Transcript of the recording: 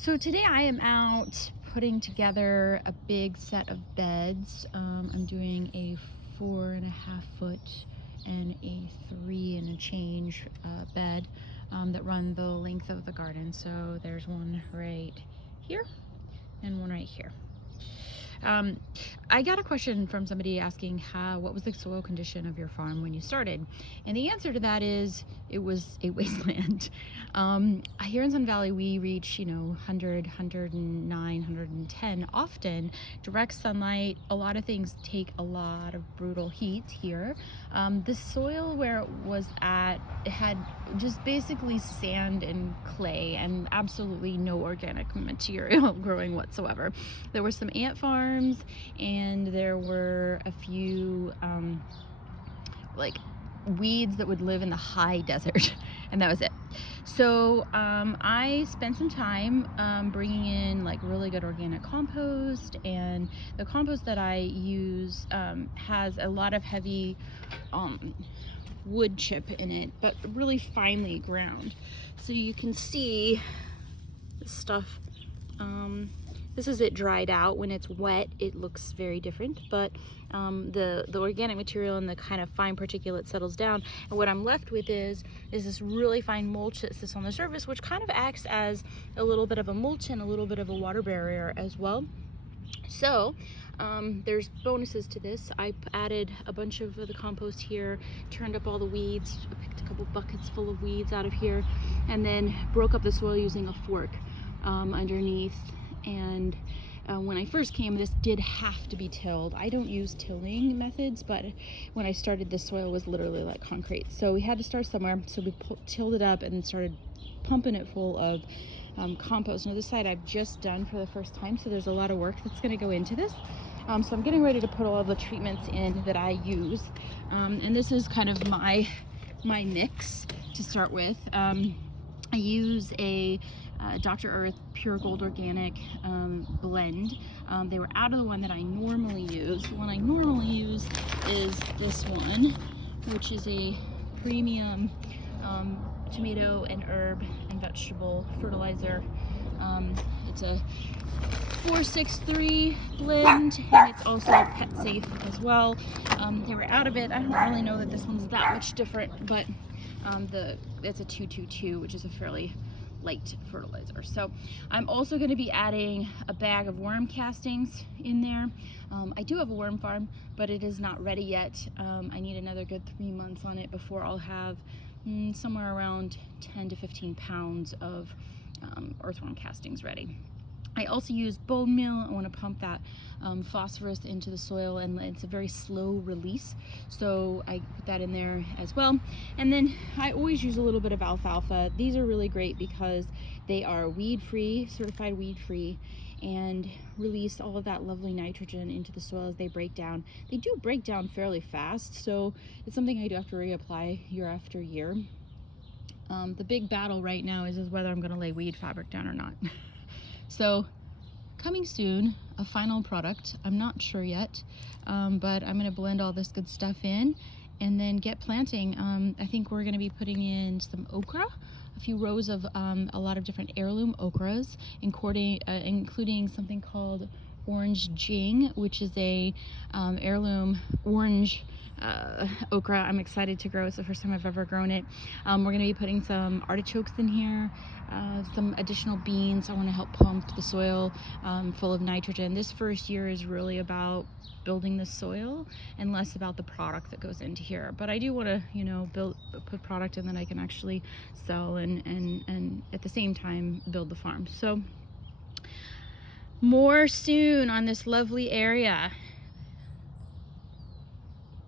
So today I am out putting together a big set of beds. I'm doing a 4.5 foot and a 3 and a change bed that run the length of the garden. So there's one right here and one right here. Um, I got a question from somebody asking what was the soil condition of your farm when you started? And the answer to that is it was a wasteland. Here in Sun Valley, we reach, 100, 109, 110 often. Direct sunlight, a lot of things take a lot of brutal heat here. The soil where it was at, it had just basically sand and clay and absolutely no organic material growing whatsoever. There were some ant farms and there were a few like weeds that would live in the high desert and that was it. So I spent some time bringing in like really good organic compost, and the compost that I use has a lot of heavy wood chip in it, but really finely ground. So you can see this stuff. This is it dried out. When it's wet, it looks very different, but the organic material and the kind of fine particulate settles down, and what I'm left with is this really fine mulch that sits on the surface, which kind of acts as a little bit of a mulch and a little bit of a water barrier as well. So there's bonuses to this. I added a bunch of the compost here, turned up all the weeds, picked a couple buckets full of weeds out of here, and then broke up the soil using a fork underneath. And when I first came, this did have to be tilled. I don't use tilling methods, but when I started, this soil was literally like concrete. So we had to start somewhere. So we tilled it up and started pumping it full of compost. Now this side I've just done for the first time, so there's a lot of work that's going to go into this. So I'm getting ready to put all of the treatments in that I use. And this is kind of my mix to start with. I use a Dr. Earth Pure Gold Organic blend. They were out of the one that I normally use. The one I normally use is this one, which is a premium tomato and herb and vegetable fertilizer. It's a 463 blend, and it's also pet safe as well. They were out of it. I don't really know that this one's that much different, but it's a 222, which is a fairly light fertilizer. So I'm also going to be adding a bag of worm castings in there. I do have a worm farm, but it is not ready yet. I need another good 3 months on it before I'll have somewhere around 10 to 15 pounds of earthworm castings ready. I also use bone meal. I want to pump that phosphorus into the soil, and it's a very slow release, so I put that in there as well. And then I always use a little bit of alfalfa. These are really great because they are weed-free, certified weed-free, and release all of that lovely nitrogen into the soil as they break down. They do break down fairly fast, so it's something I do have to reapply year after year. The big battle right now is whether I'm going to lay weed fabric down or not. So coming soon, a final product. I'm not sure yet, but I'm going to blend all this good stuff in and then get planting. I think we're going to be putting in some okra, a few rows of a lot of different heirloom okras, including something called orange jing, which is a heirloom orange okra. I'm excited to grow. It's the first time I've ever grown it. We're going to be putting some artichokes in here, some additional beans. I want to help pump the soil full of nitrogen. This first year is really about building the soil and less about the product that goes into here. But I do want to, put product in that I can actually sell and at the same time build the farm. So more soon on this lovely area.